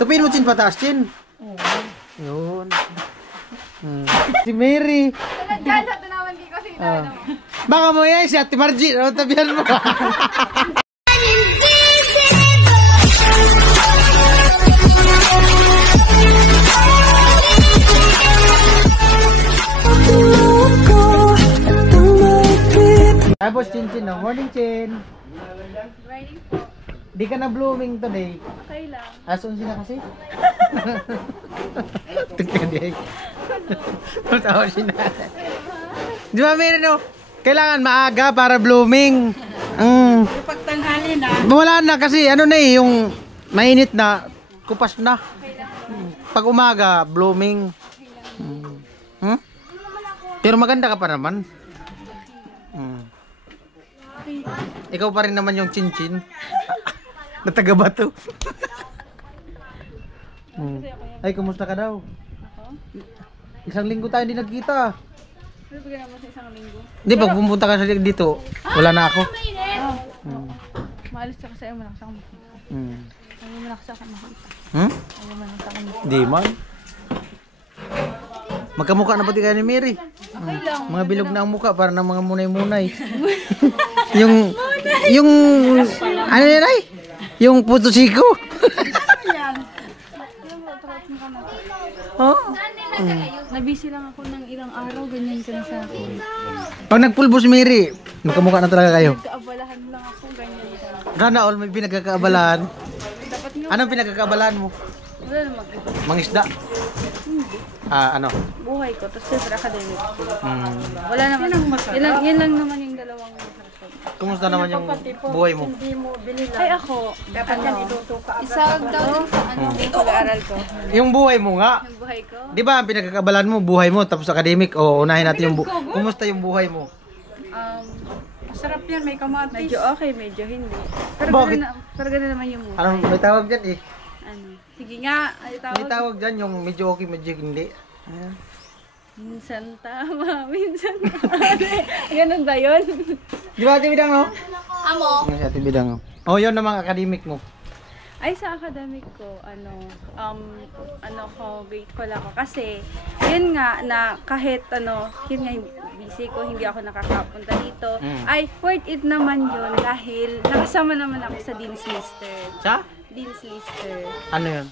Tupin mo chin pataas chin. Yun. Si Mary. Talagang sa tunawan di kasi na. Baka mo yan si Ate Margie. Ano tabihan mo? Tapos Chin, no? Morning Chin. Morning po. Di ka na blooming today. Okay lang. Asun sila kasi? Tingnan di. Matawa sila. Di ba meron no? Kailangan maaga para blooming. Pagtanghali na. Wala na kasi ano na eh, yung mainit na, kupas na. Pag umaga, blooming. Pero maganda ka pa naman. Ikaw pa rin naman yung Chin-Chin. Na taga Bato. Ay, kumusta ka daw? Ako? Isang linggo tayo hindi nagkita. Ano bigyan naman sa isang linggo? Hindi, pag pumunta ka sa dito, wala na ako. Maalis ka kasi ayaw mo lang sa akin makita. Ayaw mo lang sa akin makita. Ayaw mo lang sa akin makita. Di man. Magkamukha na pati kayo ni Mary. Okay lang. Mga bilog na ang mukha para ng mga munay-munay. yung ano yan ay? Yung putosiko. Oh. Nabisi lang ako ng ilang araw, ganyan ka na sa akin. Pag nagpulbos Mary, magkamukha na talaga kayo. Nagkaabalahan lang ako, ganyan ka. Sana all may pinagkakaabalahan. Dapat nga, Anong pinagkakaabalahan mo? wala namang iba. Mangisda? Hindi. Ano? Buhay ko, tapos siyempre academic ko. Wala naman, yan lang naman yung dalawang rason. Kumusta naman yung buhay mo? Ay ako, dapat yan itutuka. Isag daw din sa yung pag-aaral ko. Yung buhay mo nga. Yung buhay ko. Di ba ang pinagkakaabalahan mo, buhay mo, tapos academic, o unahin natin yung kumusta yung buhay mo? Masarap yan, may kamatis. Medyo okay, medyo hindi. Pero Bakit? pero gano'n naman yung buhay. Anong may tawag dyan eh? Ano? Sige nga, ay tawag. May tawag dyan yung medyo okay, medyo hindi. Ayan. Minsan tama, minsan mali. Ganun ba yun? Di ba Ate Bidang no? Amo. Yung si Ate Bidang no? Oh, yun namang academic mo. Ay, sa academic ko, grateful ako. Kasi, yun nga, na kahit, yun nga, busy ko, hindi ako nakakapunta dito. Ay, worth it naman yun dahil nakasama naman ako sa Dean's Lister. Sa? Dean's Lister. Ano yun?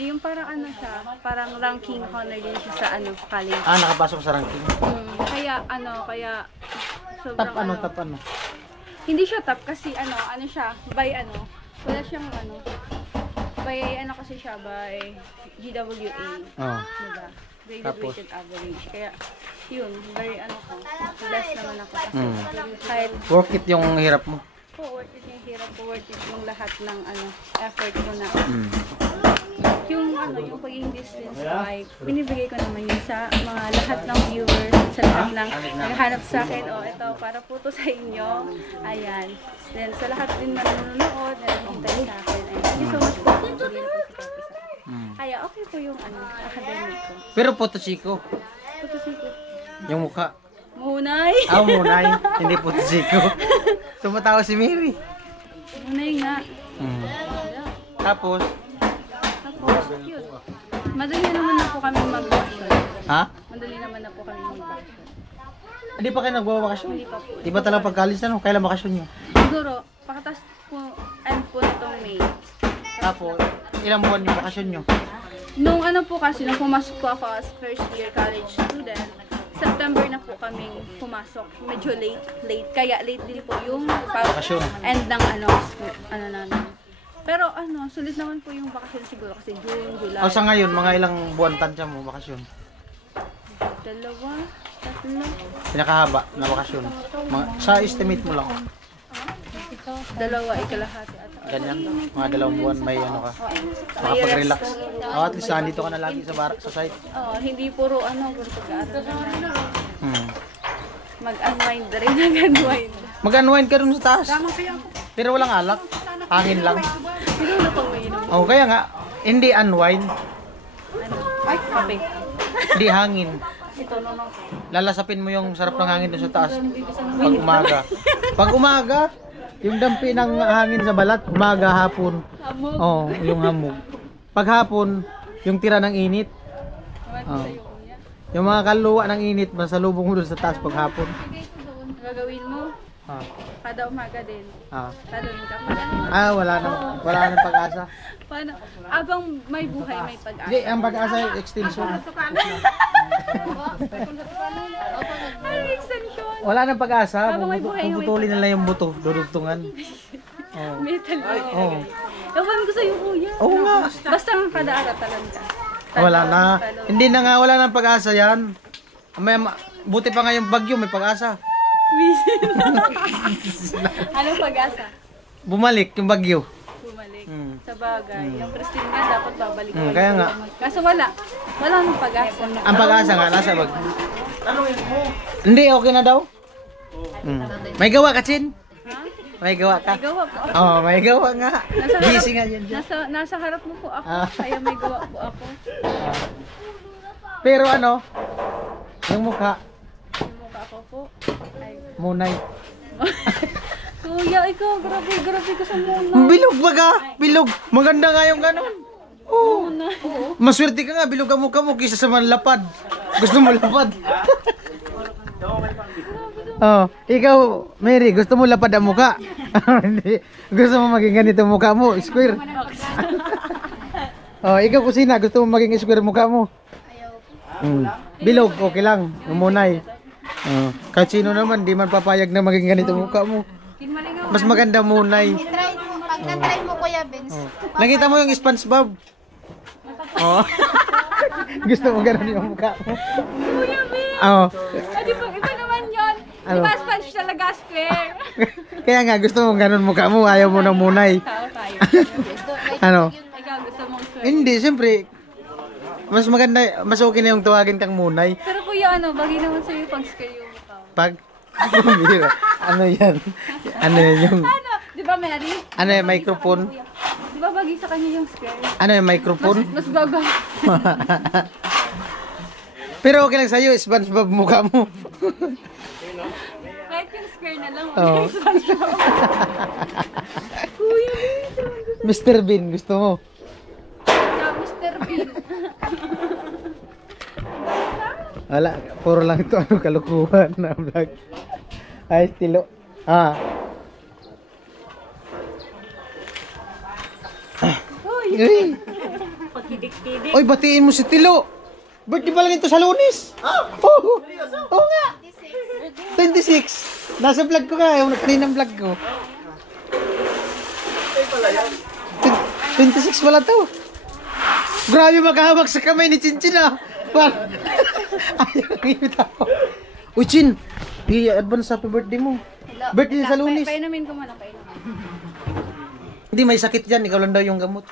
Yung parang siya, parang ranking honor din siya sa college. Nakapasok sa ranking. Kaya, sobrang Top ano? Hindi siya top kasi siya, by wala siyang by kasi siya, by GWA. Oh. Diba? Graded weighted average. Kaya, yun, very blessed naman ako kasi kahit, Worth it yung hirap mo. worth it yung hirap ko, worth it yung lahat ng effort ko na. Yung pagiging distance ko ay binibigay ko naman yun sa mga lahat ng viewers, sa lahat ng naghahanap sa akin. Ito, para po to sa inyo. Ayan. Then, sa lahat din nanonood, na naghihintay sa akin. Thank you so much po. Kaya, okay po yung academic ko. Pero potosiko. Potosiko. Yung mukha. Munay. Munay. Hindi potosiko. Tumatawa si Mary. Munay nga. Tapos? Cute. Madali naman na po kami mag-vacation. Ha? Madali naman na po kami mag-vacation. Hindi pa kayo nagbabakasyon? Hindi pa po. Di ba talaga pag-college na no? Kailan bakasyon nyo? Siguro, pakatas po, po nitong May. Tapos, ilang buwan yung bakasyon nyo? Nung po kasi, nung pumasok po ako as first year college student, September na po kaming pumasok. Medyo late. Kaya late din po yung Bakasyon. end ng namin. Pero sulit naman po yung bakasyon siguro kasi June, July. O sa ngayon, mga ilang buwan tansya mo bakasyon? 2, 3. Pinakahaba na bakasyon. Sa estimate mo lang. 2, 1/2 at Ganyan, mga 2 buwan may ka. Makapag-relax. At least nandito ka na lagi sa site. Hindi puro puro pag-aaral na. Mag-unwind rin, mag-unwind. Mag-unwind ka dun sa taas. Pero walang alak. Hangin lang. Hindi na pang mainom. Kaya nga, hindi unwind. Ay, kape. Hindi hangin. Ito, no. Lalasapin mo yung sarap ng hangin dun sa taas. Pag umaga. Pag umaga, yung dampi ng hangin sa balat, umaga, hapon. Hamog. Yung hamog. paghapon, yung tira ng init. Naman Oh. sa'yo, kuya. Yung mga kaluwa ng init, masalubong mo doon sa taas paghapon. Ang gagawin mo, Ah. kada umaga din. Ah. Talunin ka. Paano? Wala nang pag-asa. Paano? Abang may buhay, may pag-asa. Hindi, ang pag-asa yung extension. Ano extension? Wala nang pag-asa, Habang may buhay, may puputulin nila yung buto, dudugtungan. Oh. Metal. Oh. Ewan ko sa'yo, kuya. Oo nga. Basta ang kada aratalan ka. Wala na. Hindi na nga, wala nang pag-asa yan. Buti pa nga yung bagyo, may pag-asa. Anong pag-asa? Bumalik yung bagyo. Bumalik. Mm. Sa bagay. Yung pristine nga dapat babalik. Kaya nga. Kaso wala. Wala nang pag-asa. Ang pag-asa nga, nasa bagyo. Hindi, okay na daw. May gawa ka, Chin? Ha? May gawa ka? May gawa po ako. Oo, may gawa nga. Busy nga yan dyan. Nasa harap mo po ako. Ah. Kaya may gawa po ako. Pero ano, yung mukha, Yung mukha ko po. Ay. munay. Kuya, ikaw. Grabe ka sa muna. Bilog ba ka? Bilog. Maganda nga yung ganon. Oo. Muna. Maswerte ka nga, bilog ang mukha mo kaysa sa manlapad. Gusto mo lapad? Oh, ikaw, Mary, gusto mo lapad ang mukha? Hindi. Gusto mo maging ganito ang mukha mo, square. Oh, ikaw kusina, gusto mo maging square mukha mo? Bilog, okay lang. Umunay. Oh, kahit sino naman, di man papayag na maging ganito ang mukha mo. Mas maganda munay. I-try mo. Pag na-try mo, Kuya Vince. Nakita mo yung SpongeBob? Oh. Gusto mo ganun yung mukha mo? Kuya, Bin. Oh. Di ba, iba naman yun. Di Ano? ba, sponge talaga square. Kaya nga, gusto mo ganun mukha mo, ayaw mo ng munay. Tayo. Ano? Ikaw gusto mong square. Hindi, siyempre, mas maganda, mas okay na yung tawagin kang munay. Pero kuya, ano, bagay naman sa'yo pag square yung mukha mo. Pag, bumira. Ano yan? Ano yan yung, Ano? Di ba, Mary? ano yung microphone? Di ba bagay sa kanya yung square? Ano yung microphone? Mas gaga. Pero okay lang sa'yo, SpongeBob mukha mo. Kahit yung square na lang. Oo. Kuya, Mr. Bean, gusto mo? Bin. Mr. Bean. Wala, puro lang ito, ano, kalukuhan na vlog. Ay, estilo. Ah. Uy. Pakidik-kidik. Oy, batiin mo si Tilo. Birthday pa lang ito sa Lunes. Oh, oo nga. 26. Nasa vlog ko nga, yung kaninang vlog ko. 26 pala to. Grabe makahawak sa kamay ni Chinchin ah. Ayaw nang ibit ako. Uy, Chin. I-advance happy birthday mo. Birthday sa Lunes. Painamin ko muna, painamin. Hindi, may sakit yan. Ikaw lang daw yung gamot.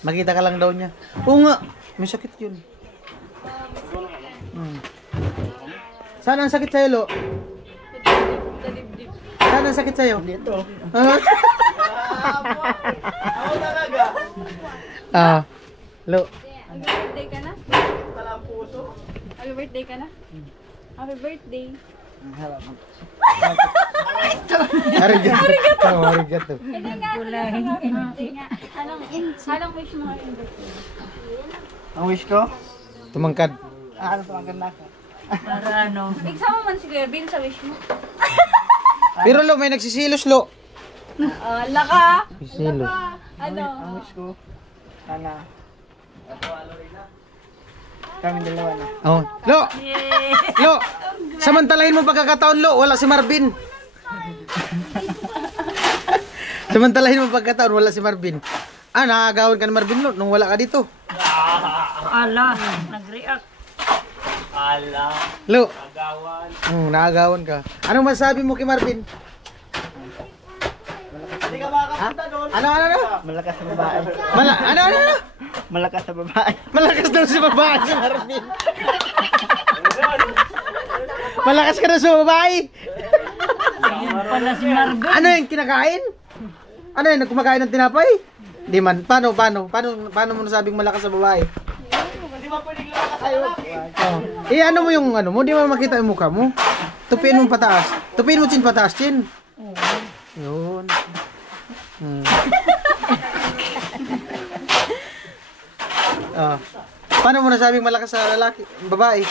Makita ka lang daw niya. Oo nga, may sakit yun. Saan ang sakit sa'yo, Lo? Sa dibdib. Saan ang sakit sa'yo? Dito. Ah, Lo. Happy birthday ka na? Happy birthday ka na? Happy birthday. Arigato. Oh, arigato. Hindi nga, happy birthday nga. Anong wish mo happy birthday? Ang wish ko? Tumangkad. Ano to ang ganda ko? Iksama man si Kuya Bin sa wish mo. Pero Lo, may nagsisilos, Lo. Ala ka! Silos. Ano? Ang wish ko, sana kami dalawa na. Oh. Lo! Lo! Samantalahin mo pagkakataon, Lo. Wala si Marvin. Samantalahin mo pagkakataon, wala si Marvin. Ah, nakagawan ka ni Marvin, Lo, nung wala ka dito. Ala, nag-react. Ala, Lo, agawan. nakagawan ka. Anong masabi mo kay Marvin? Hindi ka makakapunta doon. Ano? Malakas sa babae. Ano? Malakas sa babae. Malakas daw si babae si Marvin. Malakas ka daw sa babae. Pala si Marvin. Ano yung kinakain? Ano yun, kumakain ng tinapay? Di man, paano mo nasabing malakas sa babae? Hindi ba pwedeng malakas sa lalaki? Oh. Ano mo yung ano mo, di mo makita yung mukha mo. Tupiin mo pataas. Tupiin mo Chin pataas, Chin. Yun. Ah. Paano mo nasabing malakas sa lalaki, babae?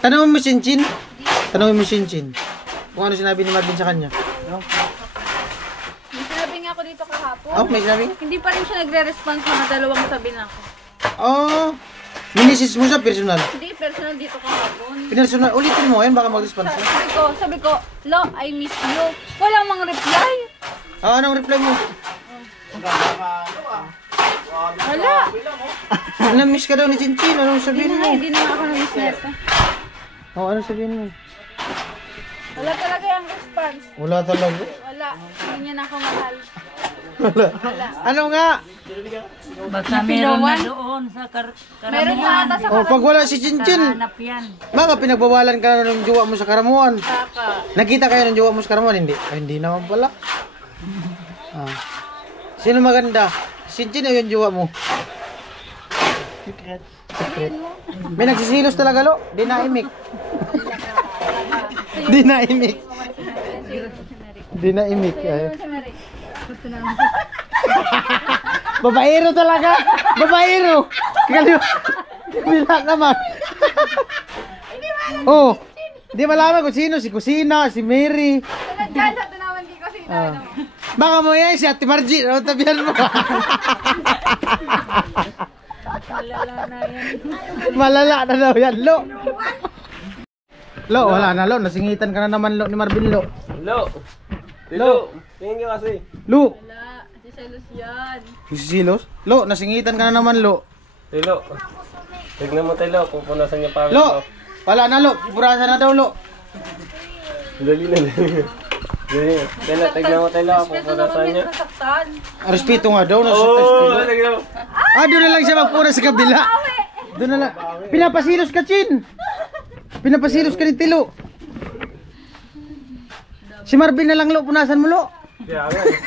Tanungin mo si Chinchin. Tanungin mo si Chinchin. Kung ano sinabi ni Marvin sa kanya. May sinabi nga ako dito kahapon. Oh, may sinabi? Hindi pa rin siya nagre-response mga dalawang sabi na ako. Oh. Minisis mo sa personal. Hindi, personal dito kahapon. Personal. Ulitin mo yan, baka mag-response ka. Sabi ko, Lo, I miss you. Walang mga reply. Ah, anong reply mo? Wala. Na-miss ka daw ni Chinchin. Anong sabihin mo? Hindi na ako na-miss nito. Oh, anong sabihin mo? Wala talaga yung response. Wala talaga. Wala. Hindi niya na ako mahal. Wala. Ano nga? Baka meron na doon sa Meron na ata sa Oh, pag wala si Chinchin, hanap yan. baka pinagbawalan ka na ng jowa mo sa karamuan. kaka. Nakita kayo ng jowa mo sa karamuan? Hindi. Ay, hindi naman pala. Ah. Sino maganda? Si Chinchin o yung jowa mo? Secret. May nagsisilos talaga, lo. Di naimik. Di naimik. Di naimik. Ay. Babaero talaga. Babaero. Kaliwa. Bila naman. Oh. Di malaman kung sino. Si Kusina, si Mary. Diyan sa tanawan di ko sino. Baka mo yan si Ate Margie. Ano tabihan mo? Malala na yan. Malala na daw yan, lo. Lo, wala na, lo. Nasingitan ka na naman, lo, ni Marvin, lo. Lo! Lo. Tingin ka kasi. Lo. Wala. Si Celos yan. Silos? Lo, nasingitan ka na naman, lo. Lo. Tignan mo tayo, Lo. Pupunasan niya pa. Lo. Wala na, lo. Purasan na daw, lo. Dali na. Dali na. Tela, tignan mo tayo, Lo. Pupunasan niya. Nasaktan. Respeto nga daw, nasa Oo! testigo. Tignan mo. Ah, doon na lang siya magpuna sa kabila. Doon na lang. Pinapasilos ka, Chin. Pinapasilos ka ni Tilo. Si Marvin na lang, lo. Punasan mo, lo. Kaya nga eh.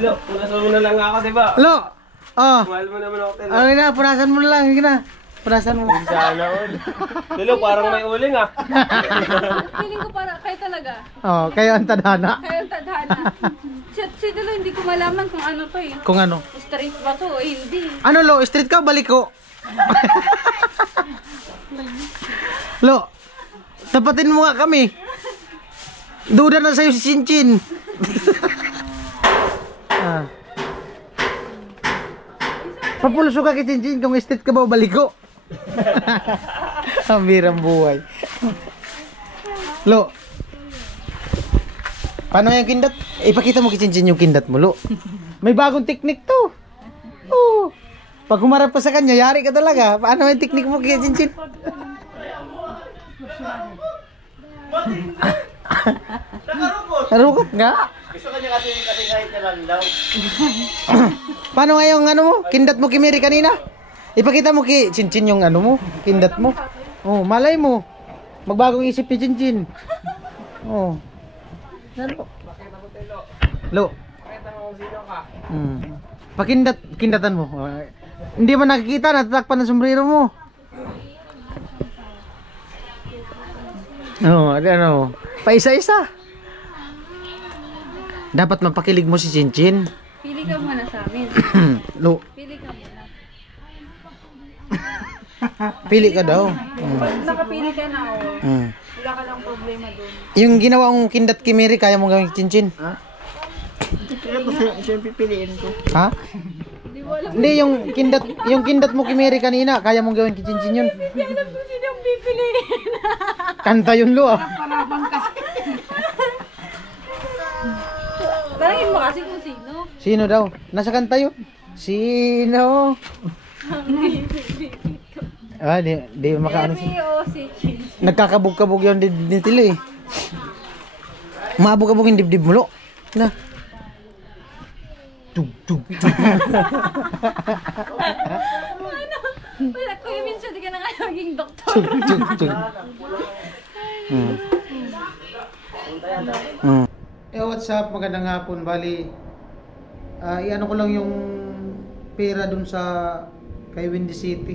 Lo, punasan mo na lang ako, diba? Lo. Ah. Mahal mo naman ako, Telo. Ano na, punasan mo na lang. Sige na. Punasan mo. Sana all. Telo, parang may uling ah. Feeling ko para kayo talaga. Oh, kayo ang tadhana. Kayo ang tadhana. Si Dilo, hindi ko malaman kung ano to eh. Kung ano. Straight ba to o hindi. Ano, lo? Street ka o balik ko? Lo, tapatin mo nga kami. Duda na sa'yo si Chinchin. Ah. Papulso ka kay Chinchin kung street ka ba o balik ko? Ang birang buhay. Lo, paano yung kindat? Ipakita mo kay Chinchin yung kindat mo, lo. May bagong teknik to. Oh. Pag humarap ka sa kanya, yari ka talaga. Paano yung teknik mo kay Chinchin? Narukot nga. Gusto ka niya kasi kahit na lang daw. Paano nga yung ano mo? Kindat mo kay Mary kanina? Ipakita mo kay Chinchin yung ano mo? Kindat mo? Oh, malay mo. Magbagong isip ni Chinchin. Oh. Lalo. Lo. Pakindatan mo. Hindi mo nakikita, natatakpan ng sombrero mo. Ano? Paisa-isa. Dapat mapakilig mo si Chinchin. Pili ka muna sa amin. Lo, Pili ka muna. pili ka daw. Pag nakapili ka na o, wala ka lang problema doon. Yung ginawa mong kindat kay Mary, kaya mong gawin kay Chinchin? Kaya ko siya yung pipiliin ko. Ha? Hindi, yung kindat mo kay Mary kanina, kaya mong gawin kay Chinchin yun. Hindi alam ko sino ang pipiliin. Kanta yun, lo, ah. Tanungin mo kasi kung sino. Sino daw? Nasa kanta yun. Sino? Ah, di makaano si... Mary o si Chin. Nagkakabog-kabog yun din tila eh. Maabog-kabog yung dibdib mo, lo. Na. Tug, tug, tug. Wala ko yung minsan, di ka na nga naging doktor. Tug, tug, tug. What's up? Magandang hapon. Bali, iano ko lang yung pera dun sa kay Windy City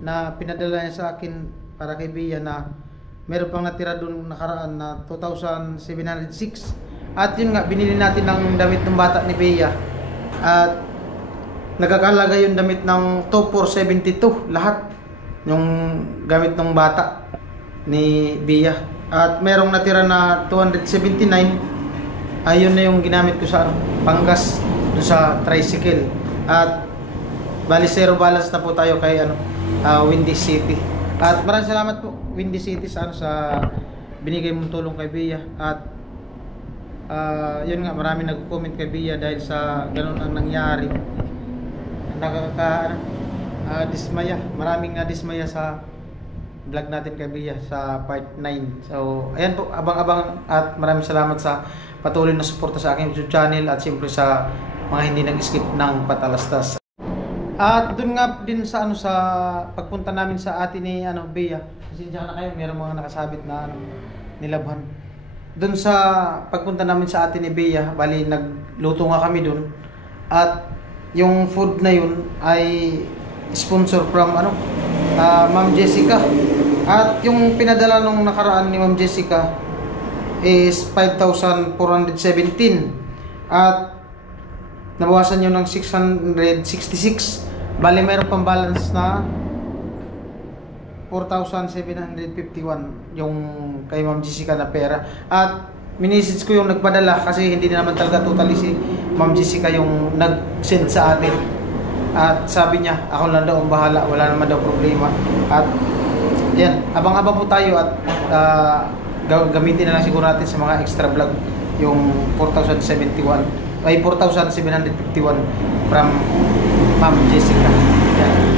na pinadala niya sa akin para kay Bia na meron pang natira dun nakaraan na 2,706. At yun nga, binili natin ng damit ng bata ni Bea. At nagkakalaga yung damit ng 2,472 lahat. Yung gamit ng bata ni Bea. At merong natira na 279. Ayun na yung ginamit ko sa panggas dun sa tricycle. At bali zero balance na po tayo kay Windy City. At maraming salamat po Windy City sa binigay mong tulong kay Bea. At yun nga, marami nag-comment kay Bea dahil sa ganun ang nangyari. Dismaya. Maraming dismaya sa vlog natin kay Bea sa part 9. So, ayan po, abang-abang at maraming salamat sa patuloy na suporta sa aking YouTube channel at siyempre sa mga hindi nag-skip ng patalastas. At dun nga din sa sa pagpunta namin sa atin ni Bea. Kasi diyan na kayo, mayroong mga nakasabit na nilabhan. Doon sa pagpunta namin sa atin ni Bea, bali nagluto nga kami doon. At yung food na yun ay sponsor from Ma'am Jessica. At yung pinadala nung nakaraan ni Ma'am Jessica is 5,417. At nabawasan yun ng 666. Bali mayroon pang balance na 4,751 yung kay Ma'am Jessica na pera. At minisits ko yung nagpadala kasi hindi na naman talaga totally si Ma'am Jessica yung nag-send sa atin. At sabi niya, ako na daw ang bahala, wala naman daw problema. At yan, abang-abang po tayo at gamitin na lang siguro natin sa mga extra vlog yung 4,751 from Ma'am Jessica. Yan.